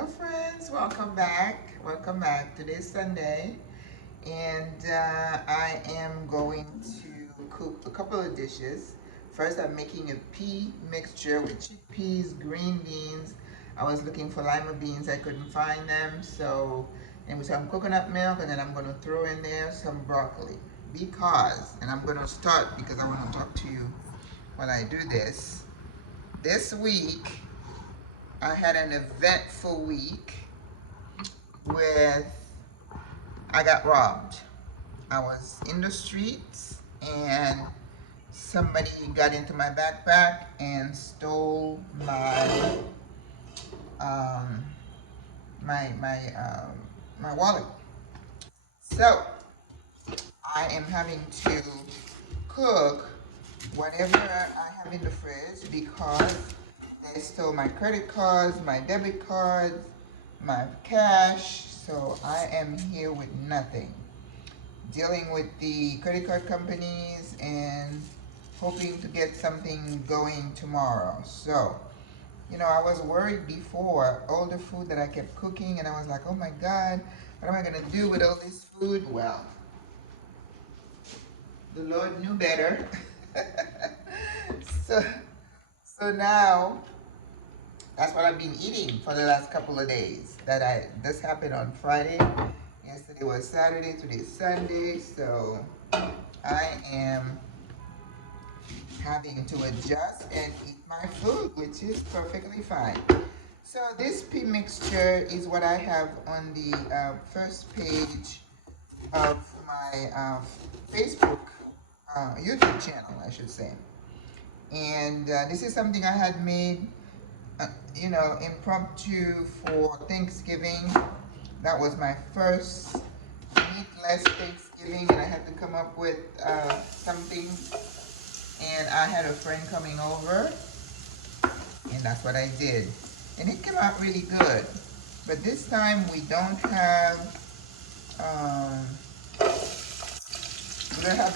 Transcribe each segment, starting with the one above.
Hello friends, welcome back. Welcome back. Today's Sunday and I am going to cook a couple of dishes. First, I'm making a pea mixture with chickpeas, green beans. I was looking for lima beans, I couldn't find them, so and with some coconut milk, and then I'm going to throw in there some broccoli and I'm going to start because I want to talk to you while I do this. This week I had an eventful week with I got robbed. I was in the streets and somebody got into my backpack and stole um, my wallet. So I am having to cook whatever I have in the fridge because they stole my credit cards, my debit cards, my cash. So I am here with nothing. Dealing with the credit card companies and hoping to get something going tomorrow. So, I was worried before all the food that I kept cooking, and I was like, oh my God, what am I gonna do with all this food? Well, the Lord knew better. so, so now that's what I've been eating for the last couple of days. This happened on Friday. Yesterday was Saturday, today's Sunday, so I am having to adjust and eat my food, which is perfectly fine. So this pea mixture is what I have on the first page of my Facebook, YouTube channel, I should say. And this is something I had made, impromptu for Thanksgiving. That was my first meatless Thanksgiving, and I had to come up with something. And I had a friend coming over, and that's what I did. And it came out really good. But this time we don't have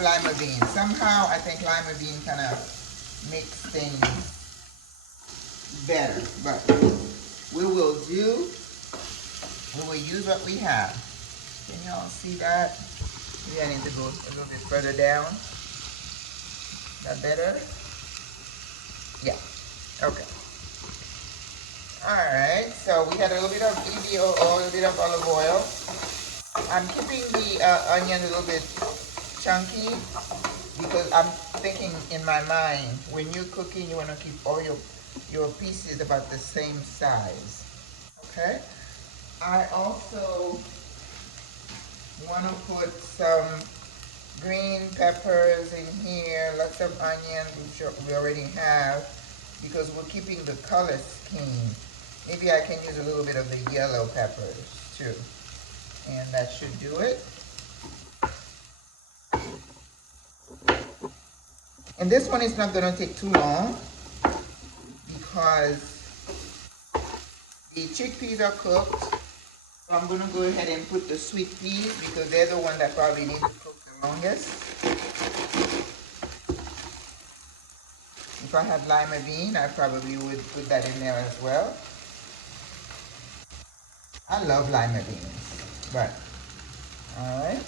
lima beans. Somehow I think lima bean kind of makes things better. But we will use what we have. Can y'all see that? Maybe I need to go a little bit further down. That better? Yeah. Okay. Alright, so we had a little bit of EVO oil, a little bit of olive oil. I'm keeping the onion a little bit chunky because I'm thinking in my mind, when you're cooking, you want to keep all your pieces about the same size. Okay? I also want to put some green peppers in here, lots of onions, which we already have, because we're keeping the color scheme. Maybe I can use a little bit of the yellow peppers too. And that should do it. And this one is not going to take too long because the chickpeas are cooked. So I'm going to go ahead and put the sweet peas because they're the one that probably need to cook the longest. If I had lima bean, I probably would put that in there as well. I love lima beans, but alright.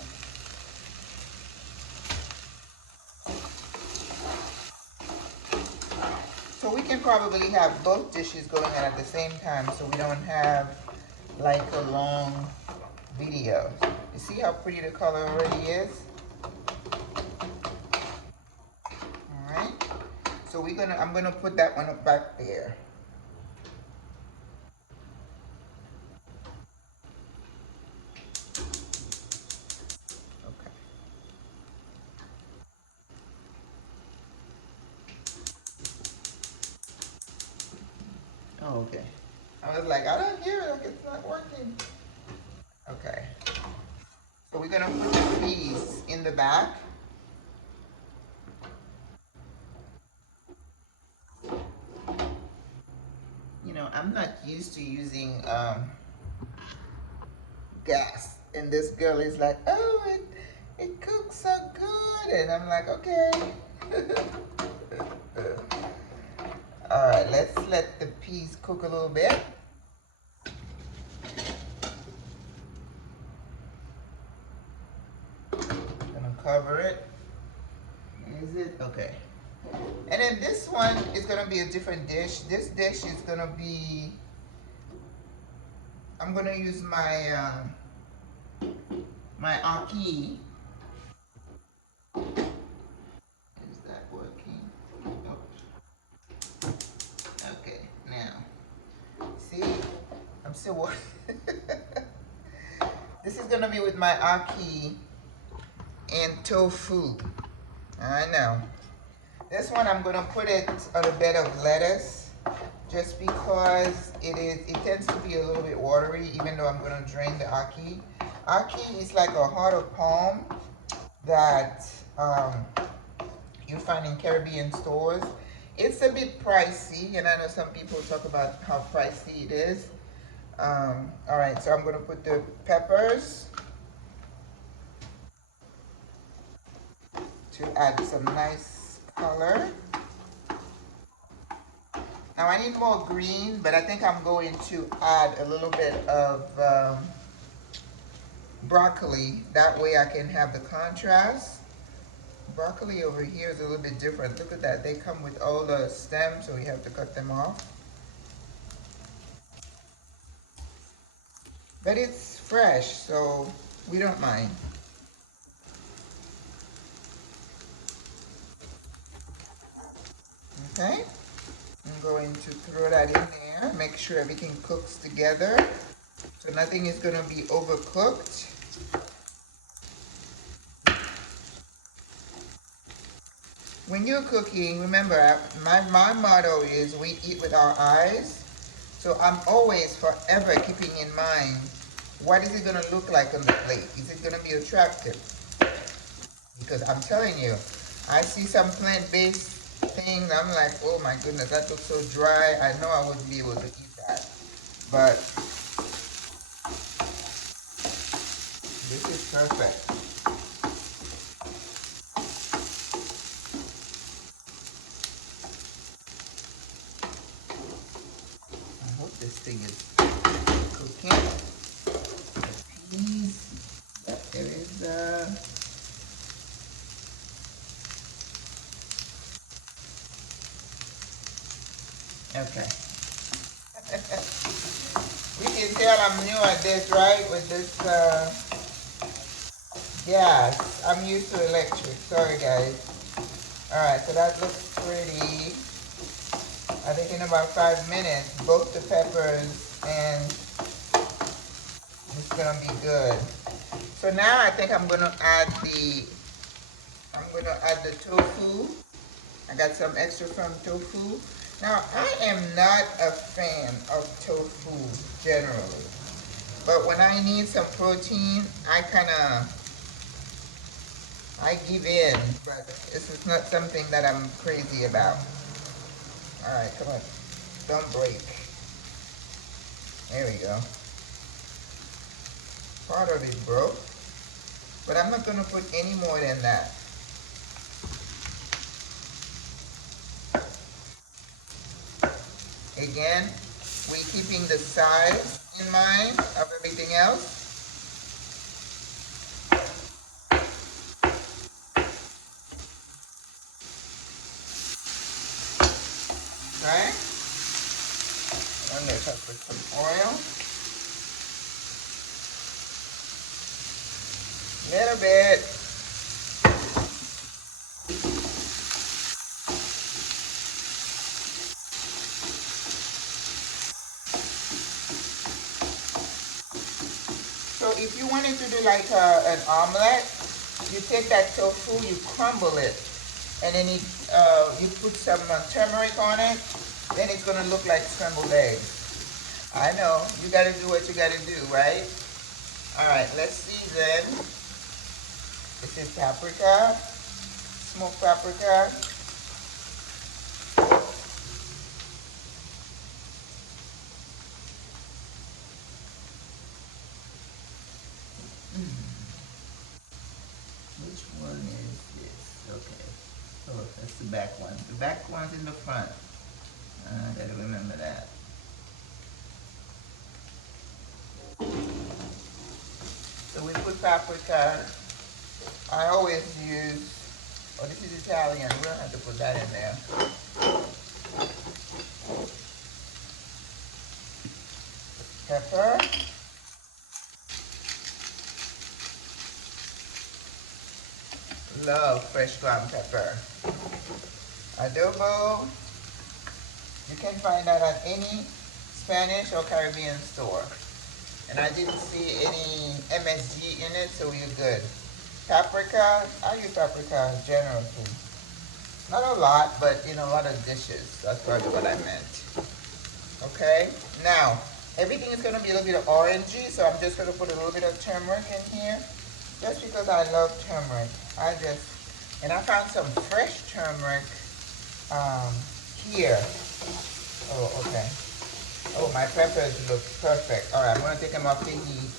So we can probably have both dishes going on at the same time so we don't have like a long video. You see how pretty the color already is? Alright. So I'm gonna put that one up back there. Okay. Oh, okay. I was like, I don't hear it, like it's not working. Okay. So we're gonna put the peas in the back. I'm not used to using gas, and this girl is like, oh, it cooks so good, and I'm like, okay. All right, let's let the peas cook a little bit. cover it. Is it? Okay. And then this one is gonna be a different dish. This dish is gonna be, I'm gonna use my ackee. Is that working? Oh. Okay, now. See, I'm still working. This is gonna be with my ackee and tofu. I know. This one I'm gonna put it on a bed of lettuce, just because it tends to be a little bit watery, even though I'm gonna drain the ackee. Ackee is like a heart of palm that you find in Caribbean stores. It's a bit pricey, and I know some people talk about how pricey it is. All right, so I'm gonna put the peppers to add some nice color. Now I need more green, but I think I'm going to add a little bit of broccoli. That way I can have the contrast. Broccoli over here is a little bit different. Look at that. They come with all the stems, so we have to cut them off. But it's fresh, so we don't mind. Okay? I'm going to throw that in there. Make sure everything cooks together. So nothing is going to be overcooked. When you're cooking, remember, my motto is we eat with our eyes. So I'm always forever keeping in mind, what is it going to look like on the plate? Is it going to be attractive? Because I'm telling you, I see some plant-based things, I'm like, oh my goodness, that looks so dry. I know I wouldn't be able to eat that. But this is perfect. I hope this thing is cooking. The peas, but there is okay. We can tell I'm new at this, right? With this gas. I'm used to electric. Sorry, guys. Alright, so that looks pretty. I think in about 5 minutes, both the peppers and it's gonna be good. So now I think I'm gonna add the tofu. I got some extra from tofu. Now I am not a fan of tofu generally, but when I need some protein, I give in. But this is not something that I'm crazy about. All right, come on, don't break. There we go. Part of it broke, but I'm not gonna put any more than that. Again, we keeping the size in mind of everything else. Okay? And let's put some oil. Little bit. So if you wanted to do like an omelet, you take that tofu, you crumble it, and then you put some turmeric on it, then it's gonna look like scrambled eggs. I know, you gotta do what you gotta do, right? All right, let's season. This is paprika, smoked paprika. Which one is this? Okay. Oh, that's the back one. The back one's in the front. I gotta remember that. So we put paprika I always use, oh, this is Italian. We don't have to put that in there. Pepper. Love fresh ground pepper. Adobo. You can find that at any Spanish or Caribbean store. And I didn't see any MSG in it, so we're good. Paprika. I use paprika generously. Not a lot, but in a lot of dishes. That's probably what I meant. Okay? Now, everything is going to be a little bit of orangey, so I'm just going to put a little bit of turmeric in here. Just because I love turmeric. And I found some fresh turmeric here. Oh, okay. Oh, my peppers look perfect. All right, I'm going to take them off the heat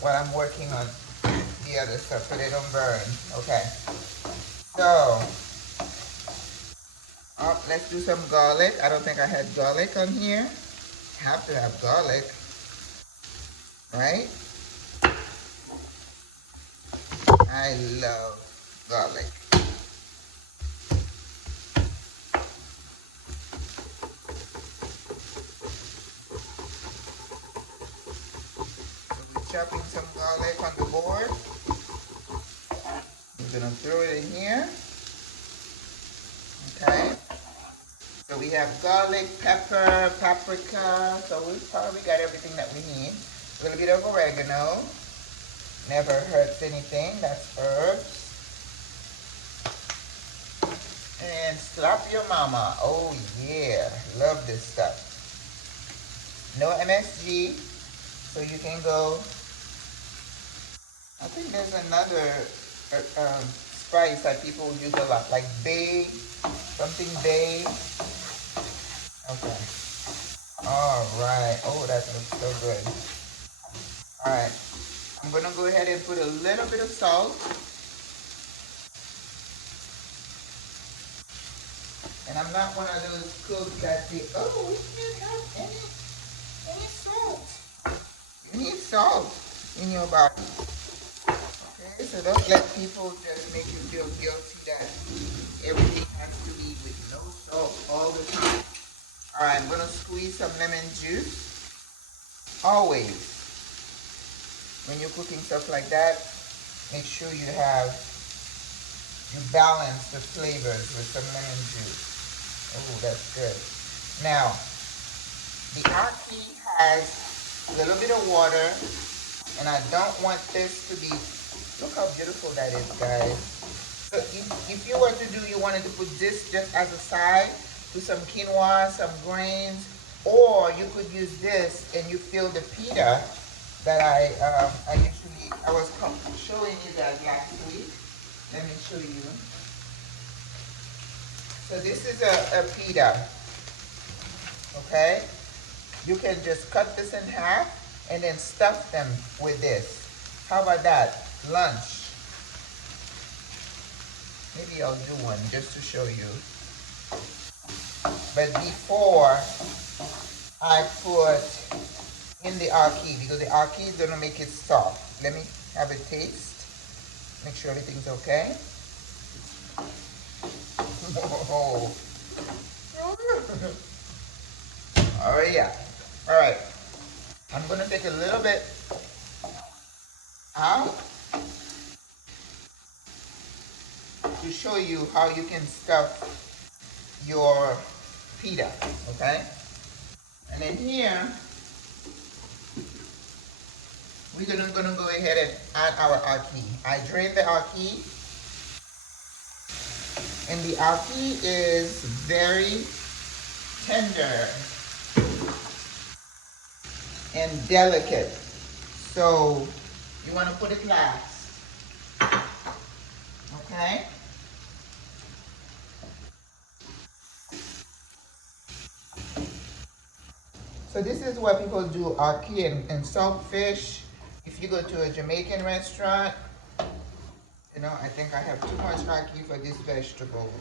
while I'm working on the other stuff so they don't burn. Okay. So, let's do some garlic. I don't think I had garlic on here. Have to have garlic, right? I love garlic. So we're chopping some garlic on the board. We're gonna throw it in here. Okay. So we have garlic, pepper, paprika. So we've probably got everything that we need. A little bit of oregano. Never hurts anything. That's herbs. And slap your mama. Oh yeah, love this stuff. No MSG, so you can go. I think there's another spice that people use a lot, like bay, something bay. Okay. All right. Oh, that looks so good. All right. I'm gonna go ahead and put a little bit of salt. And I'm not one of those cooks that say, oh, we can't have any salt. You need salt in your body. Okay, so don't let people just make you feel guilty that everything has to be with no salt all the time. All right, I'm gonna squeeze some lemon juice. Always, when you're cooking stuff like that, make sure you balance the flavors with some lemon juice. Oh, that's good. Now, the ackee has a little bit of water, and I don't want this to be, look how beautiful that is, guys. So if you were to do, you wanted to put this just as a side to some quinoa, some grains, or you could use this and you feel the pita that I was showing you that last week. Let me show you. So this is a pita, okay? You can just cut this in half and then stuff them with this. How about that? Lunch. Maybe I'll do one just to show you. But before I put in the ackee, because the ackee is gonna make it soft. Let me have a taste. Make sure everything's okay. Whoa. Oh yeah. All right. I'm gonna take a little bit out to show you how you can stuff your pita, okay? And then here, we're gonna go ahead and add our ackee. I drained the ackee, and the ackee is very tender and delicate. So you want to put it last, okay? So this is what people do ackee and salt fish. If you go to a Jamaican restaurant, you know, I think I have too much ackee for these vegetables.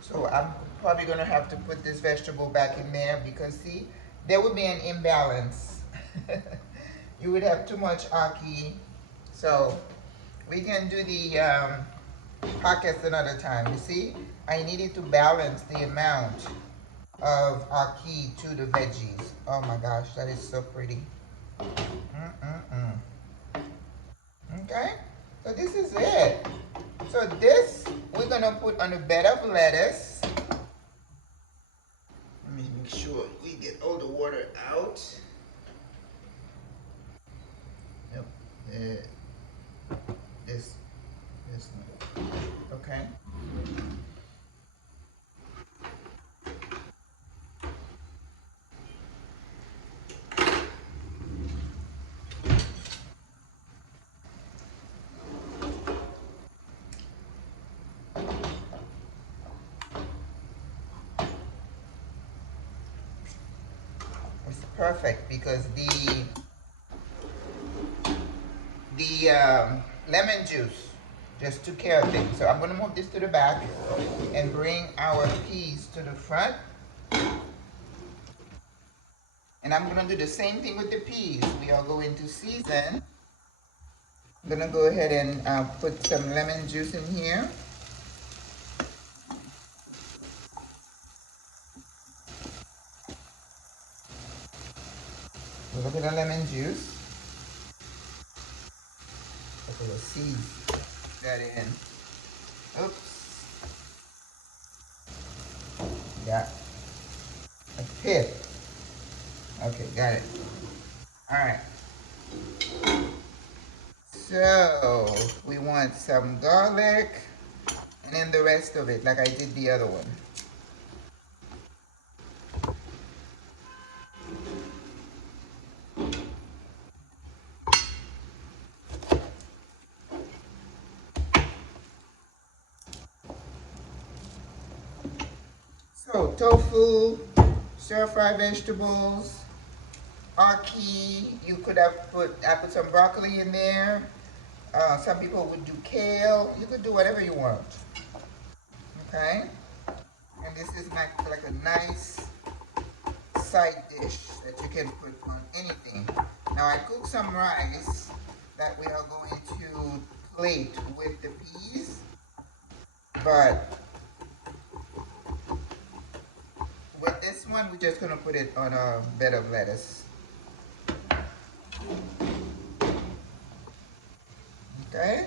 So I'm probably gonna have to put this vegetable back in there because see, there would be an imbalance. You would have too much ackee. So We can do the podcast another time. You see, I needed to balance the amount of ackee to the veggies. Oh my gosh, that is so pretty. Mm-mm-mm. Okay, so this is it. So this we're gonna put on a bed of lettuce. Let me make sure we get all the water out. Yep. This, this. Okay. It's perfect because the lemon juice just took care of things. So I'm gonna move this to the back and bring our peas to the front. And I'm gonna do the same thing with the peas. We are going to season. I'm gonna go ahead and put some lemon juice in here. A little bit of lemon juice. A couple of seeds. That in. Oops. Got a pith. Okay, got it. All right. So we want some garlic and then the rest of it like I did the other one. So tofu, stir-fry vegetables, ackee. You could have I put some broccoli in there. Some people would do kale. You could do whatever you want. Okay? And this is like a nice side dish that you can put on anything. Now I cooked some rice that we are going to plate with the peas. But with this one, we're just gonna put it on a bed of lettuce. Okay?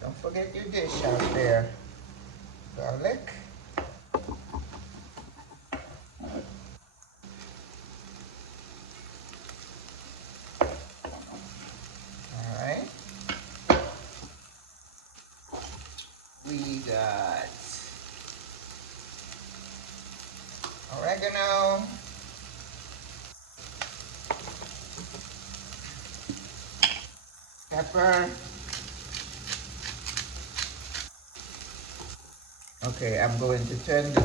Don't forget your dish out there. Garlic. Alright. We got oregano. Pepper. Okay, I'm going to turn this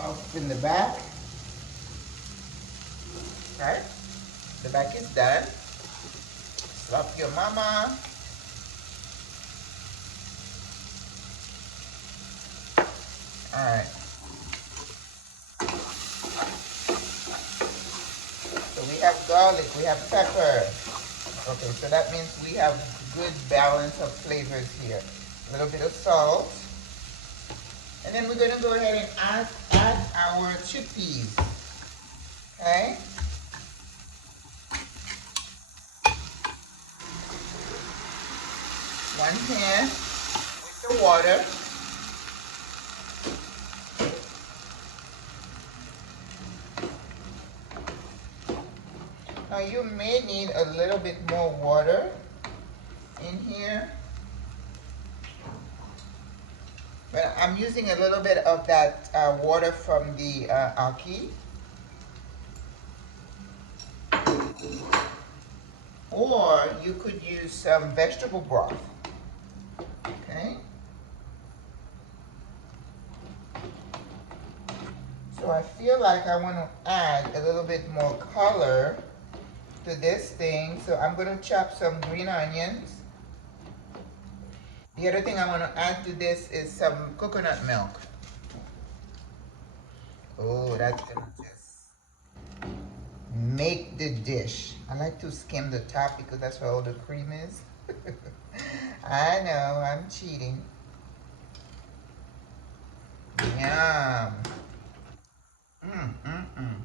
off in the back. Right? The back is done. Slap your mama. Alright. So we have garlic, we have pepper. Okay, so that means we have good balance of flavors here. A little bit of salt. And then we're gonna go ahead and add our chickpeas. Okay? One pan with the water. Now you may need a little bit more water in here. But I'm using a little bit of that water from the ackee. Or you could use some vegetable broth. Okay? So I feel like I want to add a little bit more color to this thing. So I'm going to chop some green onions. The other thing I want to add to this is some coconut milk. Oh, that's going to just make the dish. I like to skim the top because that's where all the cream is. I know, I'm cheating. Yum. Mm, mm, mm.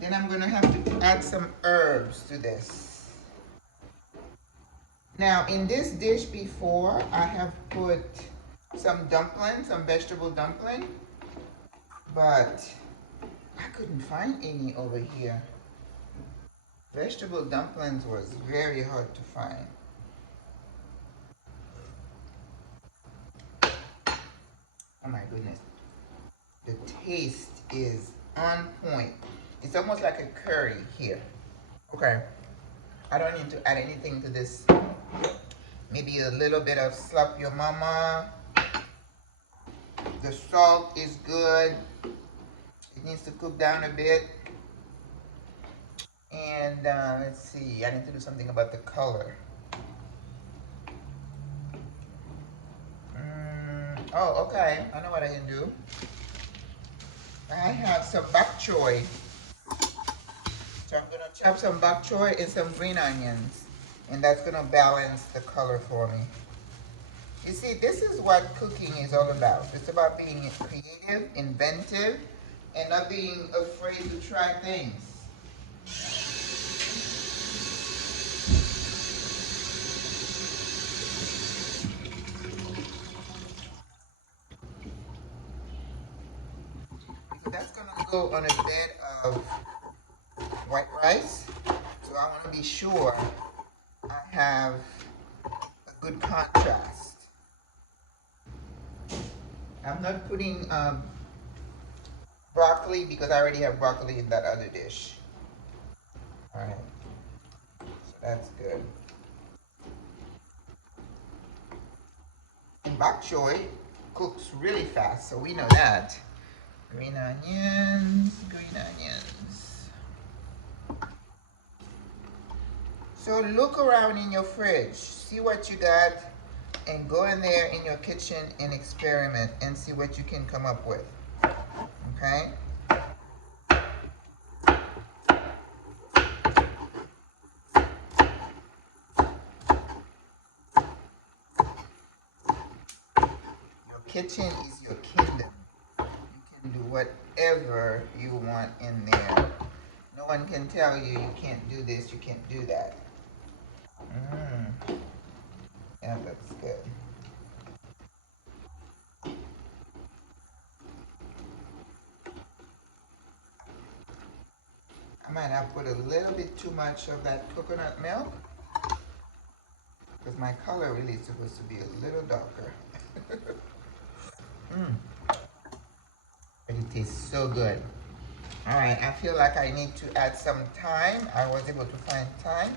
Then I'm gonna have to add some herbs to this. Now, in this dish before, I have put some dumpling, some vegetable dumpling, but I couldn't find any over here. Vegetable dumplings was very hard to find. Oh my goodness. The taste is on point. It's almost like a curry here. Okay. I don't need to add anything to this. Maybe a little bit of slap your mama. The salt is good. It needs to cook down a bit. And let's see, I need to do something about the color. Oh, okay. I know what I can do. I have some bok choy. So I'm going to chop some bok choy and some green onions. And that's going to balance the color for me. You see, this is what cooking is all about. It's about being creative, inventive, and not being afraid to try things. Because that's going to go on a bed of white rice. So I want to be sure I have a good contrast. I'm not putting broccoli because I already have broccoli in that other dish. All right, so that's good. And bok choy cooks really fast, so we know that. Green onions, green onions. So look around in your fridge, see what you got, and go in there in your kitchen and experiment and see what you can come up with. Okay? Your kitchen is your kingdom. You can do whatever you want in there. No one can tell you you can't do this, you can't do that. Yeah, that's good. I might have put a little bit too much of that coconut milk because my color really is supposed to be a little darker. But it tastes so good. All right, I feel like I need to add some thyme. I was able to find thyme.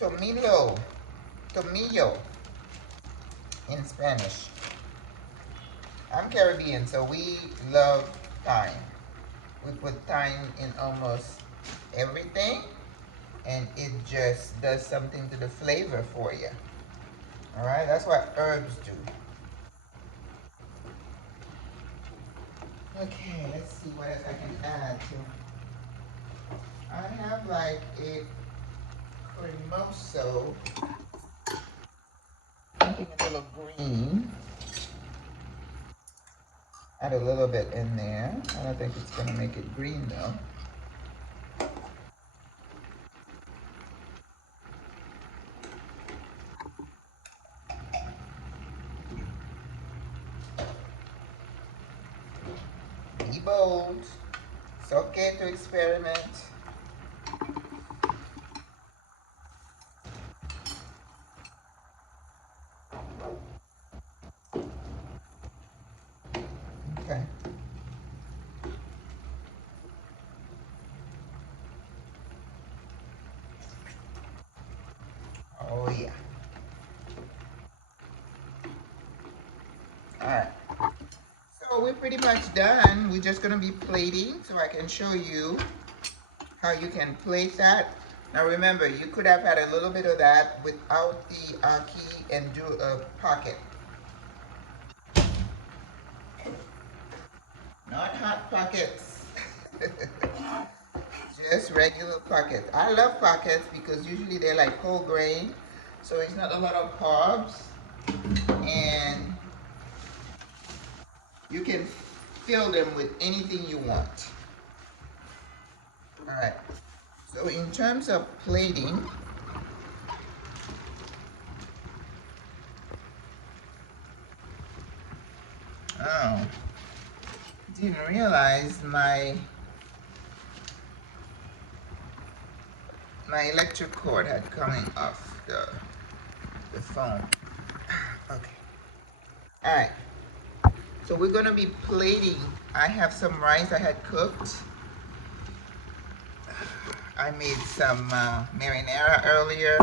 Tomillo, tomillo in Spanish. I'm Caribbean, so we love thyme. We put thyme in almost everything, and it just does something to the flavor for you. All right, that's what herbs do. Okay, let's see what else I can add to. I have like a cremoso. Something a little green. Add a little bit in there. I don't think it's gonna make it green though. Be bold. It's okay to experiment. Okay. Oh yeah. All right. So we're pretty much done. We're just gonna be plating so I can show you how you can plate that. Now remember, you could have had a little bit of that without the ackee and do a pocket. Not hot pockets. just regular pockets. I love pockets because usually they're like whole grain, so it's not a lot of carbs, and you can fill them with anything you want. All right. So in terms of plating, oh, didn't realize my electric cord had coming off the phone. Okay. All right. So we're gonna be plating. I have some rice I had cooked. I made some marinara earlier.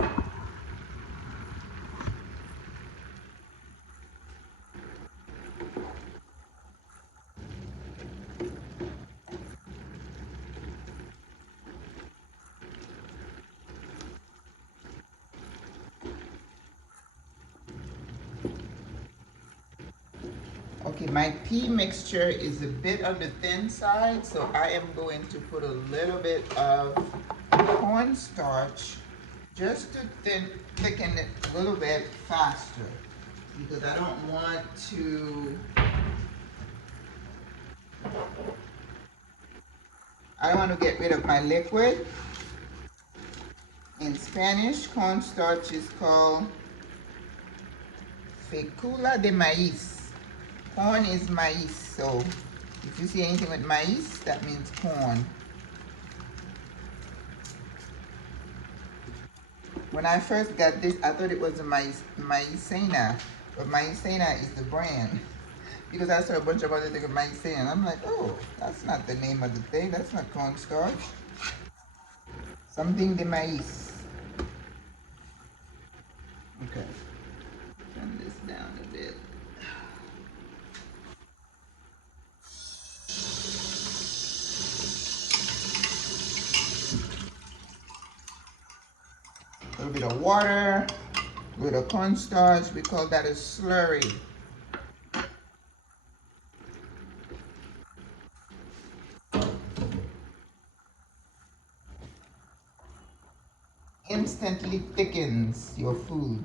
Okay, my pea mixture is a bit on the thin side, so I am going to put a little bit of cornstarch just to thicken it a little bit faster, because I don't want to, get rid of my liquid. In Spanish, cornstarch is called fecula de maíz. Corn is maíz, so if you see anything with maíz, that means corn. When I first got this, I thought it was a maizena, but maizena is the brand. Because I saw a bunch of other things with maizena, and I'm like, oh, that's not the name of the thing. That's not cornstarch. Something de maíz. Okay. Turn this down a bit. A little bit of water, a little cornstarch. We call that a slurry. Instantly thickens your food.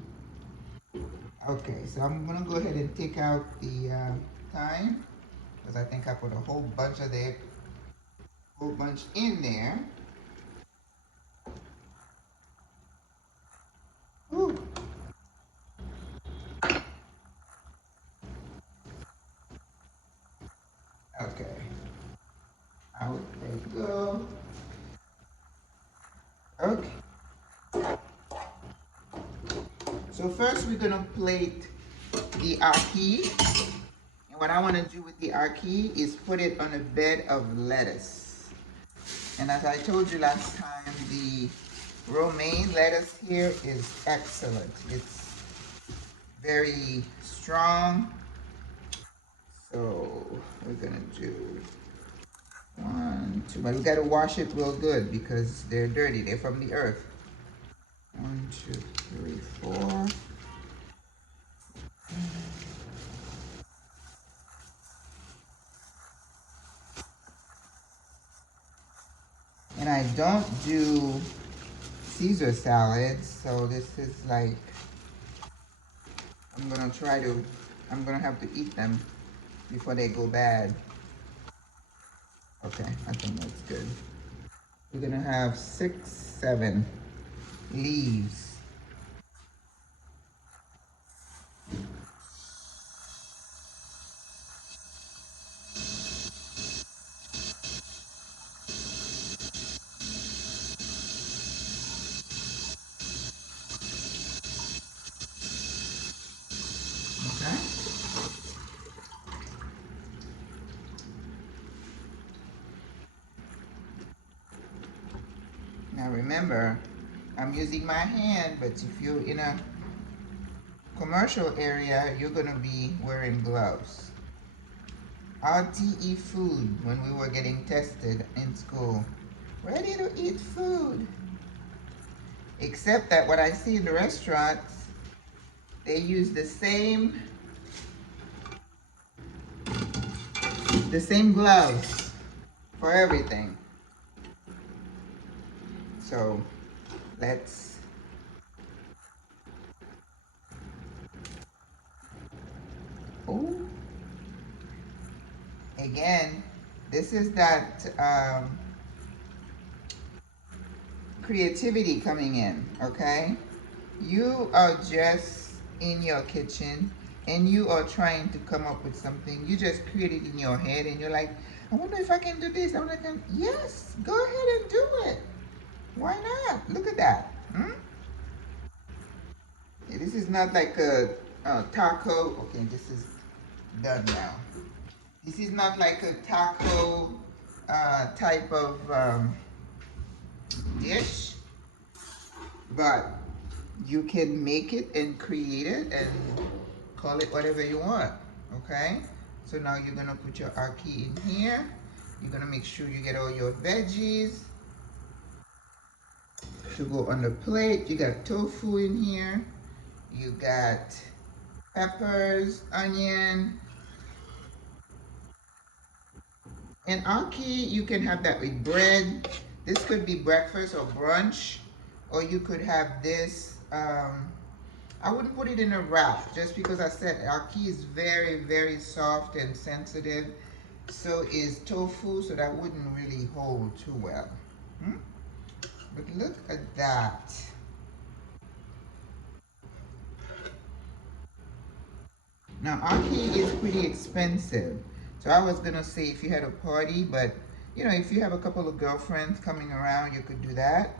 Okay, so I'm gonna go ahead and take out the thyme, because I think I put a whole bunch in there. Ooh. Okay. Out they go. Okay. So first we're gonna plate the ackee. And what I wanna do with the ackee is put it on a bed of lettuce. And as I told you last time, the romaine lettuce here is excellent. It's very strong. So we're gonna do 1, 2, but we gotta wash it real good because they're dirty. They're from the earth. 1, 2, 3, 4. And I don't do Caesar salads, so this is like, I'm gonna have to eat them before they go bad. Okay, I think that's good. We're gonna have 6, 7 leaves. Okay. Now remember, I'm using my hand, but if you're in a commercial area, you're gonna be wearing gloves. RTE food when we were getting tested in school. Ready to eat food. Except that what I see in the restaurants, they use the same gloves for everything. So let's, oh, again, this is that creativity coming in, okay? You are just in your kitchen and you are trying to come up with something. You just create it in your head and you're like, I wonder if I can do this. I wonder if I can. Yes, go ahead and do it. Why not? Look at that. Hmm? Yeah, this is not like a taco. Okay, this is done now. This is not like a taco type of dish, but you can make it and create it and call it whatever you want. Okay, so now you're gonna put your ackee in here. You're gonna make sure you get all your veggies to go on the plate. You got tofu in here. You got peppers, onion, and ackee. You can have that with bread. This could be breakfast or brunch, or you could have this. I wouldn't put it in a wrap just because I said ackee is very, very soft and sensitive. So is tofu, so that wouldn't really hold too well. Hmm? But look at that. Now, ackee is pretty expensive. So I was gonna say if you had a party, but you know, if you have a couple of girlfriends coming around, you could do that.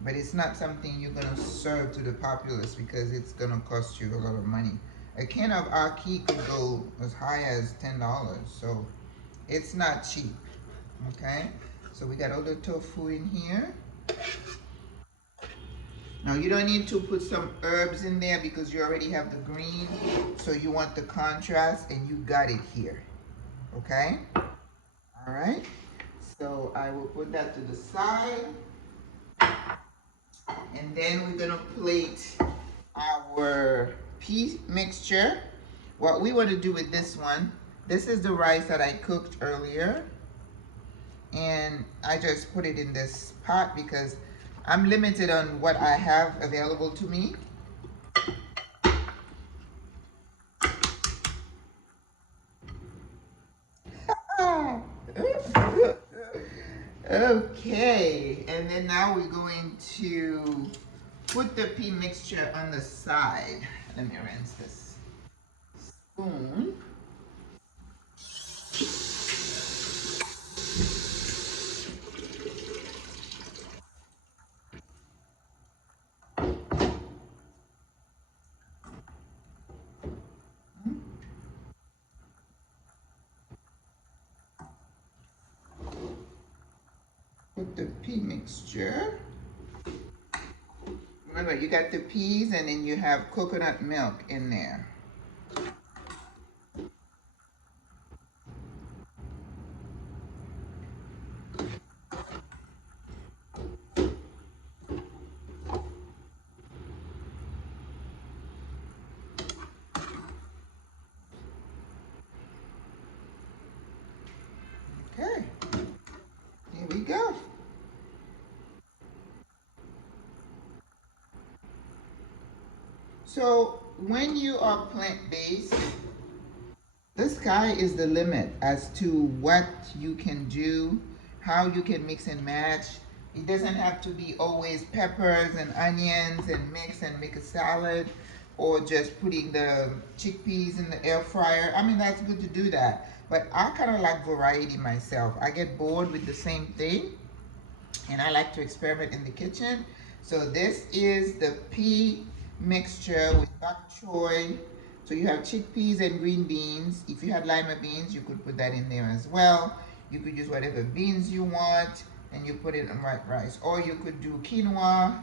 But it's not something you're gonna serve to the populace because it's gonna cost you a lot of money. A can of ackee could go as high as $10, so it's not cheap. Okay, so we got all the tofu in here. Now you don't need to put some herbs in there because you already have the green, so you want the contrast and you got it here. Okay, all right, so I will put that to the side. And then we're gonna plate our pea mixture. What we want to do with this one, this is the rice that I cooked earlier. And I just put it in this pot because I'm limited on what I have available to me. Okay, and then now we're going to put the pea mixture on the side. Let me rinse this spoon. Put the pea mixture. Remember, you got the peas and then you have coconut milk in there. Okay, here we go. So when you are plant-based, the sky is the limit as to what you can do, how you can mix and match. It doesn't have to be always peppers and onions and mix and make a salad, or just putting the chickpeas in the air fryer. I mean, that's good to do that. But I kind of like variety myself. I get bored with the same thing, and I like to experiment in the kitchen. So this is the pea mixture with bok choy. So you have chickpeas and green beans. If you had lima beans, you could put that in there as well. You could use whatever beans you want, and you put it on white rice. Or you could do quinoa.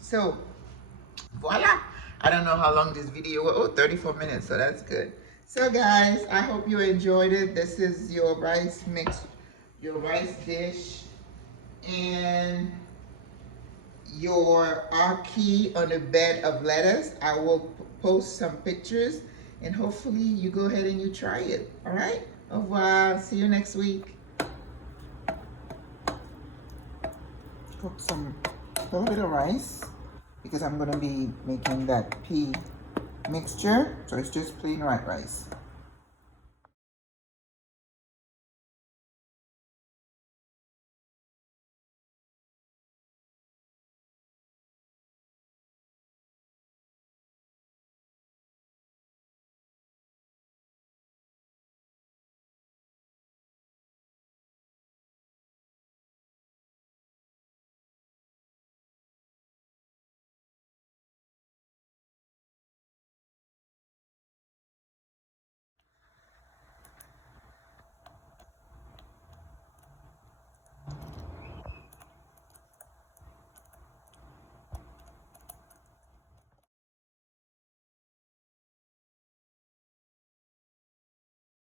So voila. I don't know how long this video was. Oh, 34 minutes, so that's good. So guys, I hope you enjoyed it. This is your rice mix, your rice dish, and your ackee on a bed of lettuce. I will post some pictures, and hopefully you go ahead and you try it. All right? Au revoir. See you next week. cook a little bit of rice because I'm going to be making that pea mixture. So it's just plain white rice.